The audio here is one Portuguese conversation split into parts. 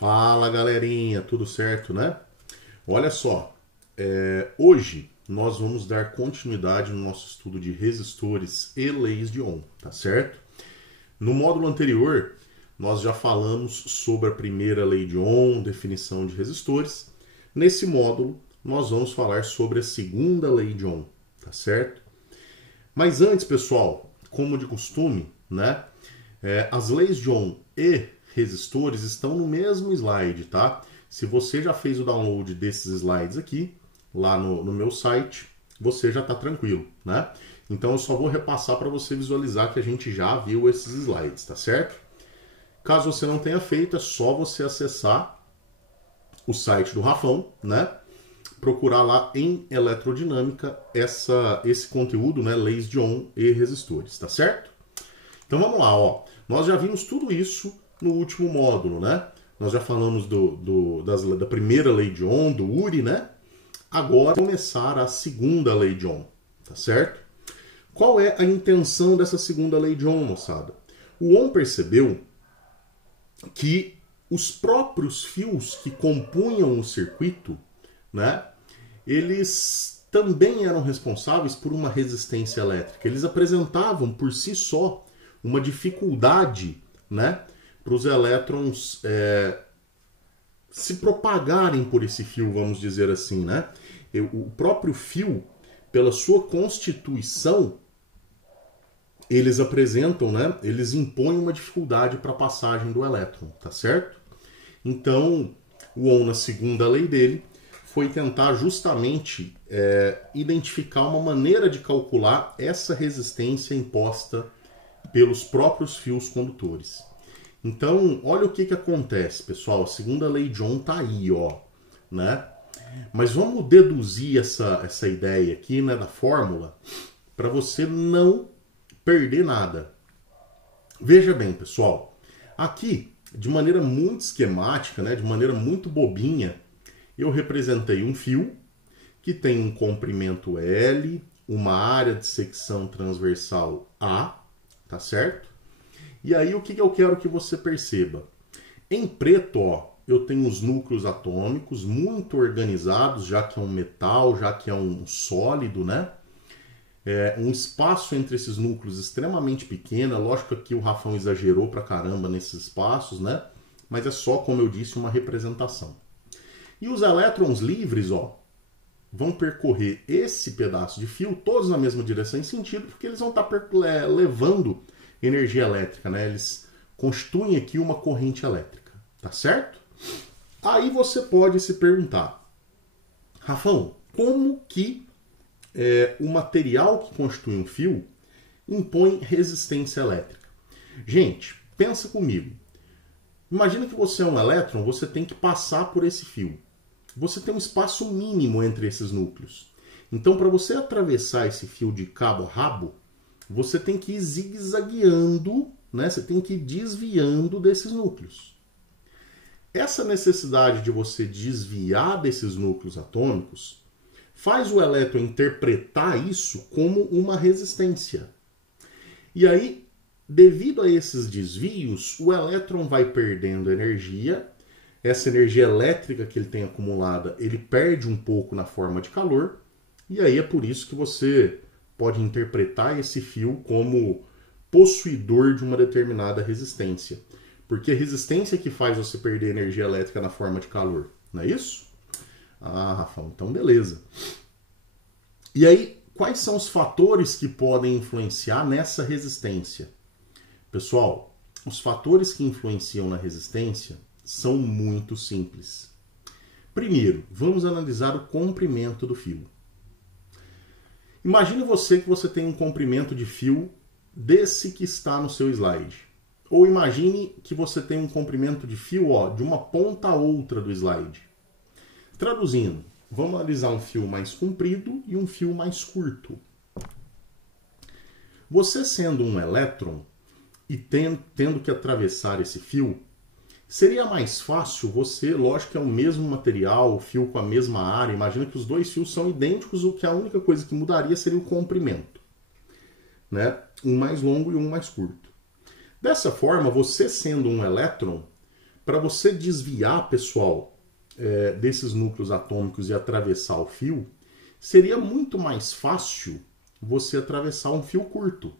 Fala galerinha, tudo certo, né? Olha só, hoje nós vamos dar continuidade no nosso estudo de resistores e leis de Ohm, tá certo? No módulo anterior, nós já falamos sobre a primeira lei de Ohm, definição de resistores. Nesse módulo, nós vamos falar sobre a segunda lei de Ohm, tá certo? Mas antes, pessoal, como de costume, né? As leis de Ohm e resistores estão no mesmo slide, tá? Se você já fez o download desses slides aqui, lá no meu site, você já está tranquilo, né? Então eu só vou repassar para você visualizar que a gente já viu esses slides, tá certo? Caso você não tenha feito, é só você acessar o site do Rafão, né? Procurar lá em Eletrodinâmica esse conteúdo, né? Leis de Ohm e resistores, tá certo? Então vamos lá, ó. Nós já vimos tudo isso no último módulo, né? Nós já falamos da primeira lei de Ohm, do Uri, né? Agora começar a segunda lei de Ohm, tá certo? Qual é a intenção dessa segunda lei de Ohm, moçada? O Ohm percebeu que os próprios fios que compunham o circuito, né? Eles também eram responsáveis por uma resistência elétrica. Eles apresentavam por si só uma dificuldade, né, para os elétrons se propagarem por esse fio, vamos dizer assim, né? O próprio fio, pela sua constituição, eles apresentam, né? Eles impõem uma dificuldade para a passagem do elétron, tá certo? Então, o Ohm, na segunda lei dele, foi tentar justamente identificar uma maneira de calcular essa resistência imposta pelos próprios fios condutores. Então, olha o que acontece, pessoal. A segunda lei de Ohm tá aí, ó, né? Mas vamos deduzir essa ideia aqui, né, da fórmula, para você não perder nada. Veja bem, pessoal. Aqui, de maneira muito esquemática, né, de maneira muito bobinha, eu representei um fio que tem um comprimento L, uma área de secção transversal A, tá certo? E aí o que eu quero que você perceba? Em preto, ó, eu tenho os núcleos atômicos muito organizados, já que é um metal, já que é um sólido, né? Um espaço entre esses núcleos extremamente pequeno. É lógico que o Rafão exagerou pra caramba nesses espaços, né? Mas é só, como eu disse, uma representação. E os elétrons livres, ó, vão percorrer esse pedaço de fio, todos na mesma direção em sentido, porque eles vão estar levando energia elétrica, né? Eles constituem aqui uma corrente elétrica, tá certo? Aí você pode se perguntar, Rafão, como que o material que constitui um fio impõe resistência elétrica? Gente, pensa comigo. Imagina que você é um elétron, você tem que passar por esse fio. Você tem um espaço mínimo entre esses núcleos. Então, para você atravessar esse fio de cabo a rabo, você tem que ir zigue-zagueando, né? Você tem que ir desviando desses núcleos. Essa necessidade de você desviar desses núcleos atômicos faz o elétron interpretar isso como uma resistência. E aí, devido a esses desvios, o elétron vai perdendo energia. Essa energia elétrica que ele tem acumulada, ele perde um pouco na forma de calor. E aí é por isso que você pode interpretar esse fio como possuidor de uma determinada resistência. Porque a resistência que faz você perder energia elétrica na forma de calor, não é isso? Ah, Rafael, então beleza. E aí, quais são os fatores que podem influenciar nessa resistência? Pessoal, os fatores que influenciam na resistência são muito simples. Primeiro, vamos analisar o comprimento do fio. Imagine que você tem um comprimento de fio desse que está no seu slide. Ou imagine que você tem um comprimento de fio, ó, de uma ponta a outra do slide. Traduzindo, vamos analisar um fio mais comprido e um fio mais curto. Você sendo um elétron e tendo que atravessar esse fio, seria mais fácil você, lógico que é o mesmo material, o fio com a mesma área, imagina que os dois fios são idênticos, o que a única coisa que mudaria seria o comprimento, né? Um mais longo e um mais curto. Dessa forma, você sendo um elétron, Para você desviar, pessoal, desses núcleos atômicos e atravessar o fio, seria muito mais fácil você atravessar um fio curto.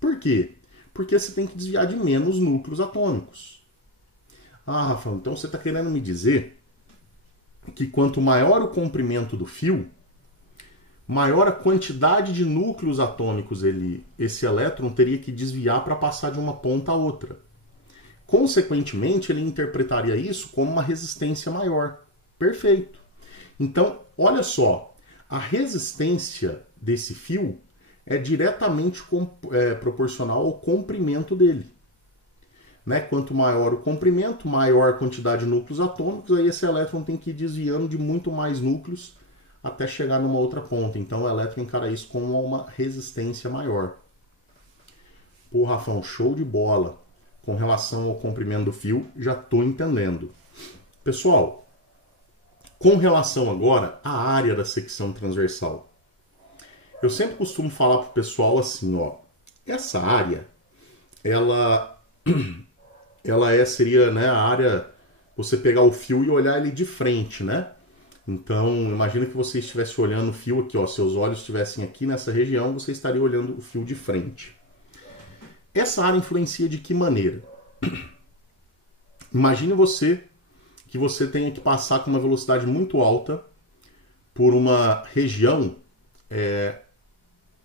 Por quê? Porque você tem que desviar de menos núcleos atômicos. Ah, Rafael, então você está querendo me dizer que quanto maior o comprimento do fio, maior a quantidade de núcleos atômicos esse elétron teria que desviar para passar de uma ponta a outra. Consequentemente, ele interpretaria isso como uma resistência maior. Perfeito. Então, olha só, a resistência desse fio é diretamente proporcional ao comprimento dele. Né? Quanto maior o comprimento, maior a quantidade de núcleos atômicos, aí esse elétron tem que ir desviando de muito mais núcleos até chegar numa outra ponta. Então o elétron encara isso como uma resistência maior. Pô, Rafão, show de bola. Com relação ao comprimento do fio, já estou entendendo. Pessoal, com relação agora à área da secção transversal. Eu sempre costumo falar para o pessoal assim, ó, essa área, seria, né, a área, você pegar o fio e olhar ele de frente, né? Então, imagina que você estivesse olhando o fio aqui, ó, seus olhos estivessem aqui nessa região, você estaria olhando o fio de frente. Essa área influencia de que maneira? Imagine que você tenha que passar com uma velocidade muito alta por uma região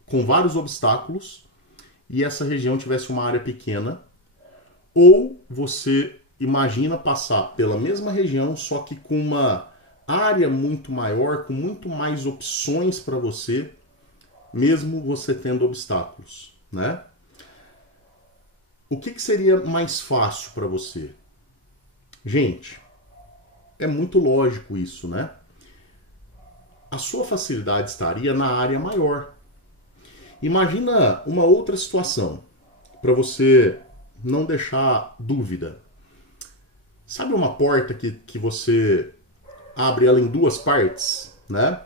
com vários obstáculos e essa região tivesse uma área pequena, ou você imagina passar pela mesma região, só que com uma área muito maior, com muito mais opções para você, mesmo você tendo obstáculos, né? O que seria mais fácil para você? Gente, é muito lógico isso, né? A sua facilidade estaria na área maior. Imagina uma outra situação, para você não deixar dúvida. Sabe uma porta que você abre ela em duas partes, né?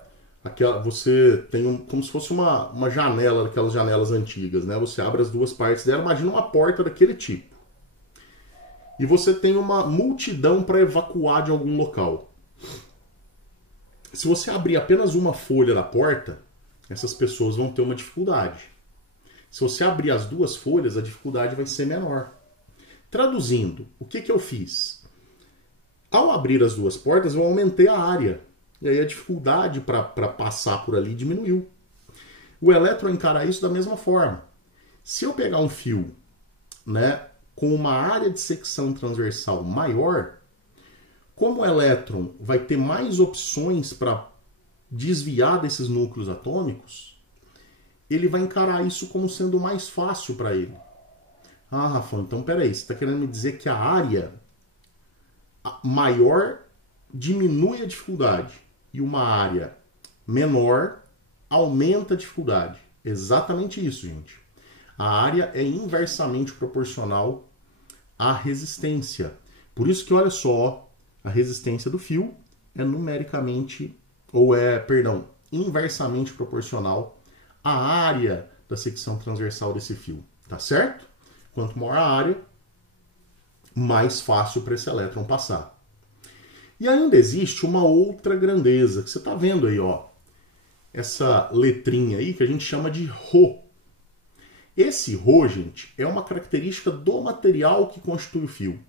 Você tem como se fosse uma janela, daquelas janelas antigas, né? Você abre as duas partes dela, imagina uma porta daquele tipo. E você tem uma multidão para evacuar de algum local. Se você abrir apenas uma folha da porta, essas pessoas vão ter uma dificuldade. Se você abrir as duas folhas, a dificuldade vai ser menor. Traduzindo, o que eu fiz? Ao abrir as duas portas, eu aumentei a área. E aí a dificuldade para passar por ali diminuiu. O elétron encara isso da mesma forma. Se eu pegar um fio, né, com uma área de secção transversal maior, como o elétron vai ter mais opções para desviar desses núcleos atômicos, ele vai encarar isso como sendo mais fácil para ele. Ah, Rafa, então peraí, você está querendo me dizer que a área maior diminui a dificuldade e uma área menor aumenta a dificuldade. Exatamente isso, gente. A área é inversamente proporcional à resistência. Por isso que, olha só, a resistência do fio é inversamente proporcional à área da secção transversal desse fio. Tá certo? Quanto maior a área, mais fácil para esse elétron passar. E ainda existe uma outra grandeza, que você está vendo aí, ó. Essa letrinha aí que a gente chama de ρ. Esse ρ, gente, é uma característica do material que constitui o fio.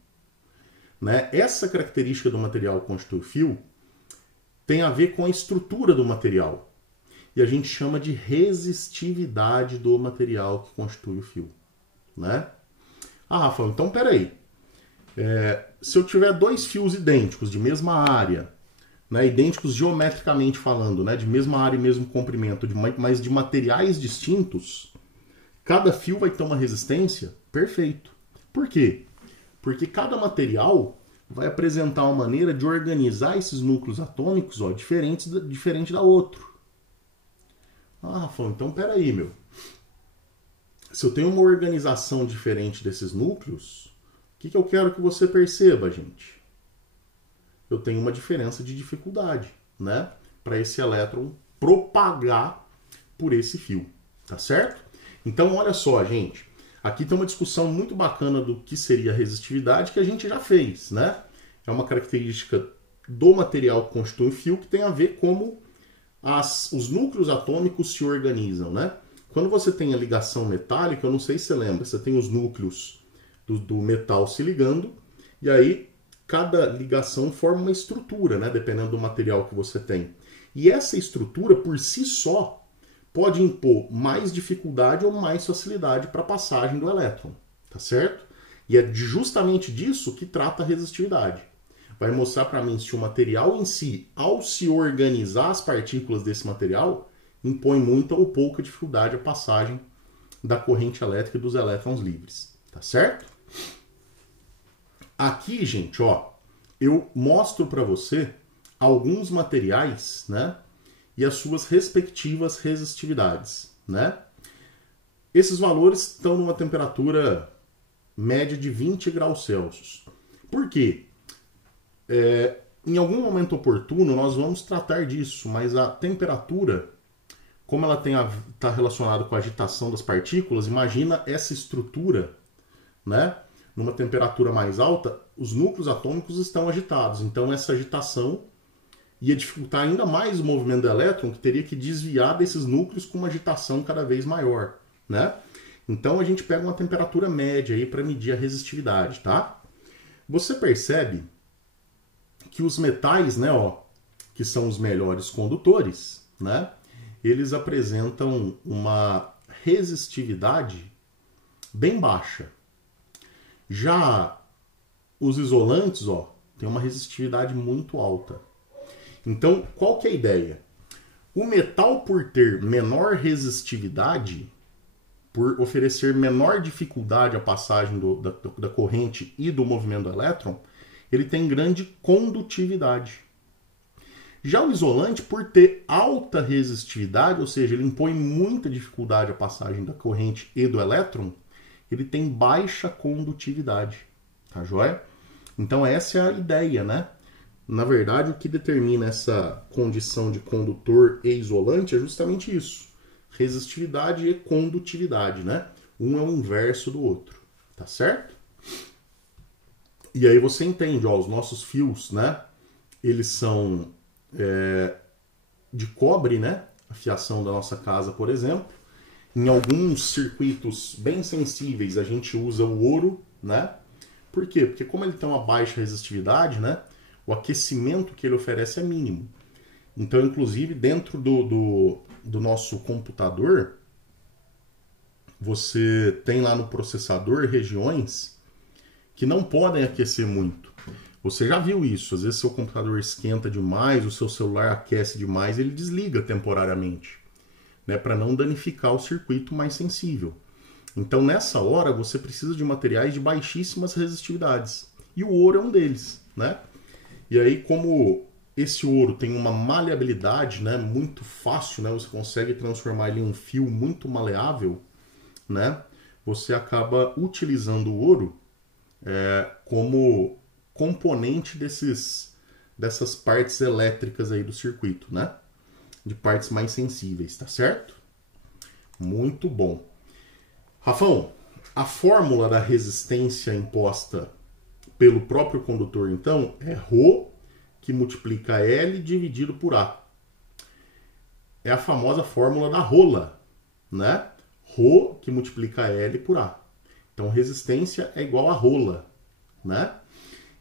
Né? Essa característica do material que constitui o fio tem a ver com a estrutura do material. E a gente chama de resistividade do material que constitui o fio. Né? Ah, Rafael, então peraí. Se eu tiver dois fios idênticos, de mesma área, né, idênticos geometricamente falando, né, de mesma área e mesmo comprimento, mas de materiais distintos, cada fio vai ter uma resistência? Perfeito. Por quê? Porque cada material vai apresentar uma maneira de organizar esses núcleos atômicos, ó, diferente da outro. Ah, Rafael, então peraí, meu. Se eu tenho uma organização diferente desses núcleos, o que eu quero que você perceba, gente? Eu tenho uma diferença de dificuldade, né? Para esse elétron propagar por esse fio, tá certo? Então, olha só, gente. Aqui tem uma discussão muito bacana do que seria resistividade que a gente já fez, né? É uma característica do material que constitui o fio que tem a ver como os núcleos atômicos se organizam, né? Quando você tem a ligação metálica, eu não sei se você lembra, você tem os núcleos do metal se ligando, e aí cada ligação forma uma estrutura, né? Dependendo do material que você tem. E essa estrutura, por si só, pode impor mais dificuldade ou mais facilidade para a passagem do elétron, tá certo? E é justamente disso que trata a resistividade. Vai mostrar para mim se o material em si, ao se organizar as partículas desse material, impõe muita ou pouca dificuldade à passagem da corrente elétrica e dos elétrons livres, tá certo? Aqui, gente, ó, eu mostro para você alguns materiais, né? E as suas respectivas resistividades, né? Esses valores estão numa temperatura média de 20 graus Celsius. Por quê? Em algum momento oportuno nós vamos tratar disso, mas a temperatura, como ela está relacionada com a agitação das partículas, imagina essa estrutura, né? Numa temperatura mais alta, os núcleos atômicos estão agitados, então essa agitação ia dificultar ainda mais o movimento do elétron, que teria que desviar desses núcleos com uma agitação cada vez maior, né? Então a gente pega uma temperatura média aí para medir a resistividade, tá? Você percebe que os metais, né, ó, que são os melhores condutores, né? Eles apresentam uma resistividade bem baixa. Já os isolantes, ó, tem uma resistividade muito alta. Então, qual que é a ideia? O metal, por ter menor resistividade, por oferecer menor dificuldade à passagem da corrente e do movimento do elétron, ele tem grande condutividade. Já o isolante, por ter alta resistividade, ou seja, ele impõe muita dificuldade à passagem da corrente e do elétron, ele tem baixa condutividade. Tá joia? Então essa é a ideia, né? Na verdade, o que determina essa condição de condutor e isolante é justamente isso. Resistividade e condutividade, né? Um é o inverso do outro, tá certo? E aí você entende, ó, os nossos fios, né? Eles são de cobre, né? A fiação da nossa casa, por exemplo. Em alguns circuitos bem sensíveis, a gente usa o ouro, né? Por quê? Porque como ele tem uma baixa resistividade, né? O aquecimento que ele oferece é mínimo. Então, inclusive, dentro do nosso computador, você tem lá no processador regiões que não podem aquecer muito. Você já viu isso. Às vezes seu computador esquenta demais, o seu celular aquece demais, ele desliga temporariamente, né, para não danificar o circuito mais sensível. Então, nessa hora, você precisa de materiais de baixíssimas resistividades. E o ouro é um deles, né? E aí, como esse ouro tem uma maleabilidade, né, muito fácil, né, você consegue transformar ele em um fio muito maleável, né, você acaba utilizando o ouro como componente dessas partes elétricas aí do circuito, né, de partes mais sensíveis, tá certo? Muito bom. Rafão, a fórmula da resistência imposta pelo próprio condutor, então, é ρ, que multiplica L dividido por A. É a famosa fórmula da rola, né? ρ, que multiplica L por A. Então, resistência é igual a rola, né?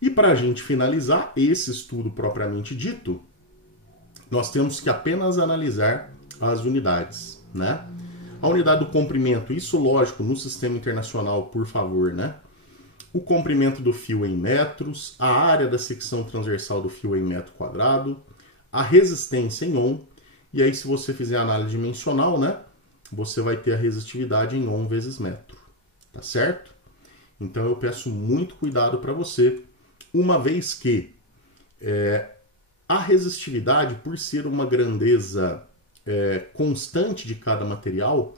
E para a gente finalizar esse estudo propriamente dito, nós temos que apenas analisar as unidades, né? A unidade do comprimento, isso lógico, no sistema internacional, por favor, né? O comprimento do fio em metros, a área da secção transversal do fio em metro quadrado, a resistência em ohm, e aí se você fizer a análise dimensional, né? Você vai ter a resistividade em ohm vezes metro, tá certo? Então eu peço muito cuidado para você, uma vez que a resistividade, por ser uma grandeza constante de cada material,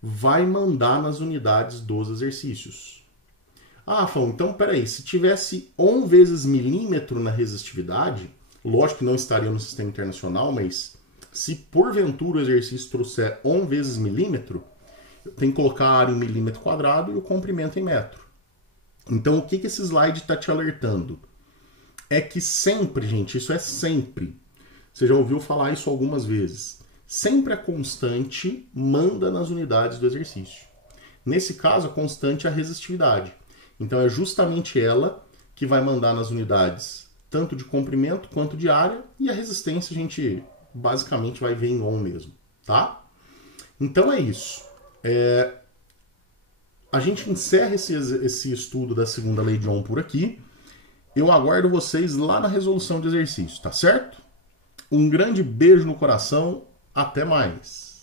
vai mandar nas unidades dos exercícios. Ah, Rafael, então peraí, se tivesse ohm vezes milímetro na resistividade, lógico que não estaria no sistema internacional, mas se porventura o exercício trouxer ohm vezes milímetro, tem que colocar a área em milímetro quadrado e o comprimento em metro. Então, o que esse slide está te alertando? É que sempre, gente, isso é sempre. Você já ouviu falar isso algumas vezes. Sempre a constante manda nas unidades do exercício. Nesse caso, a constante é a resistividade. Então, é justamente ela que vai mandar nas unidades tanto de comprimento quanto de área, e a resistência a gente basicamente vai ver em ohm mesmo, tá? Então é isso. A gente encerra esse estudo da segunda lei de Ohm por aqui. Eu aguardo vocês lá na resolução de exercício, tá certo? Um grande beijo no coração, até mais!